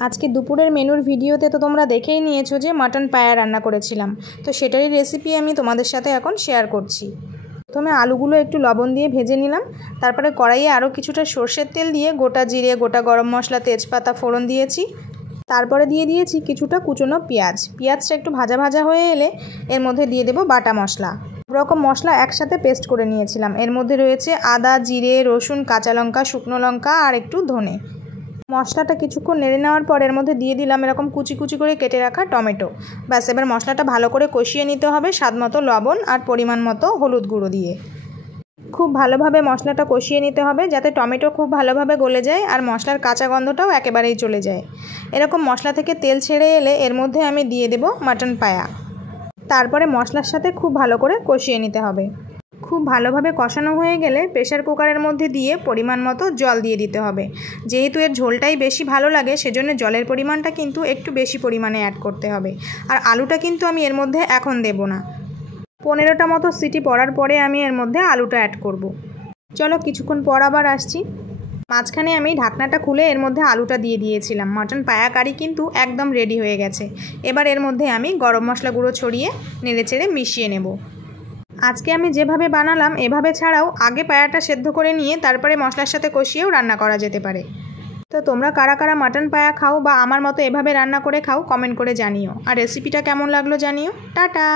আজকে দুপুরের মেনুর ভিডিওতে তো তোমরা দেখেই নিয়েছো যে মাটন পায়া রান্না করেছিলাম। তো সেটারই রেসিপি আমি তোমাদের সাথে এখন শেয়ার করছি। প্রথমে আলুগুলো একটু লবণ দিয়ে ভেজে নিলাম। তারপরে কড়াইয়ে আরও কিছুটা সর্ষের তেল দিয়ে গোটা জিরে, গোটা গরম মশলা, তেজপাতা ফোড়ন দিয়েছি। তারপরে দিয়ে দিয়েছি কিছুটা কুচনো পেঁয়াজ। পেঁয়াজটা একটু ভাজা ভাজা হয়ে এলে এর মধ্যে দিয়ে দেবো বাটা মশলা। সব রকম মশলা একসাথে পেস্ট করে নিয়েছিলাম। এর মধ্যে রয়েছে আদা, জিরে, রসুন, কাঁচা লঙ্কা, শুকনো লঙ্কা আর একটু ধনে। মশলাটা কিছুক্ষণ নেড়ে নেওয়ার পর এর মধ্যে দিয়ে দিলাম এরকম কুচি কুচি করে কেটে রাখা টমেটো। ব্যাস, এবার মশলাটা ভালো করে কষিয়ে নিতে হবে স্বাদ মতো লবণ আর পরিমাণ মতো হলুদ গুঁড়ো দিয়ে। খুব ভালোভাবে মশলাটা কষিয়ে নিতে হবে যাতে টমেটো খুব ভালোভাবে গলে যায় আর মশলার কাঁচা গন্ধটাও একেবারেই চলে যায়। এরকম মশলা থেকে তেল ছেড়ে এলে এর মধ্যে আমি দিয়ে দেব মাটন পায়া। তারপরে মশলার সাথে খুব ভালো করে কষিয়ে নিতে হবে। খুব ভালোভাবে কষানো হয়ে গেলে প্রেসার কুকারের মধ্যে দিয়ে পরিমাণ মতো জল দিয়ে দিতে হবে। যেহেতু এর ঝোলটাই বেশি ভালো লাগে সেজন্য জলের পরিমাণটা কিন্তু একটু বেশি পরিমাণে অ্যাড করতে হবে। আর আলুটা কিন্তু আমি এর মধ্যে এখন দেব না। 15টা মতো সিটি পড়ার পরে আমি এর মধ্যে আলুটা অ্যাড করব। চলো কিছুক্ষণ পর আবার আসছি। মাঝখানে আমি ঢাকনাটা খুলে এর মধ্যে আলুটা দিয়ে দিয়েছিলাম। মাটন পায়া কারি কিন্তু একদম রেডি হয়ে গেছে। এবার এর মধ্যে আমি গরম মশলা গুঁড়ো ছড়িয়ে নেড়েচেড়ে মিশিয়ে নেব। আজকে আমি যেভাবে বানালাম এভাবে ছাড়াও আগে পায়াটা সেদ্ধ করে নিয়ে তারপরে মশলার সাথে কষিয়েও রান্না করা যেতে পারে। তো তোমরা কারা কারা মাটন পায়া খাও বা আমার মতো এভাবে রান্না করে খাও কমেন্ট করে জানিও। আর রেসিপিটা কেমন লাগলো জানিও। টাটা।